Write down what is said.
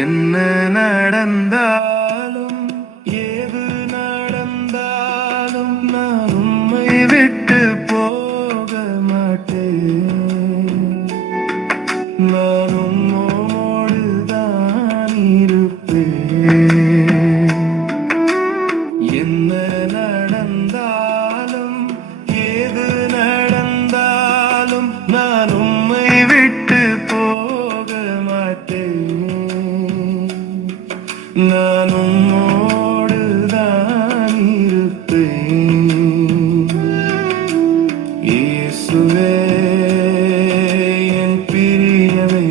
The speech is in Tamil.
என்ன நடந்தாலும் ஏது நடந்தாலும் நான் உம்மை விட்டு போக மாட்டேன். நான் உம்மோடு தான் இருப்பேன். என்ன நடந்தாலும் ஏது நடந்தாலும் நான் உம்மை விட்டு போக மாட்டேன். நான் உம்மோடு தான் இருப்பேன். இயேசுவே என் பிரியமே,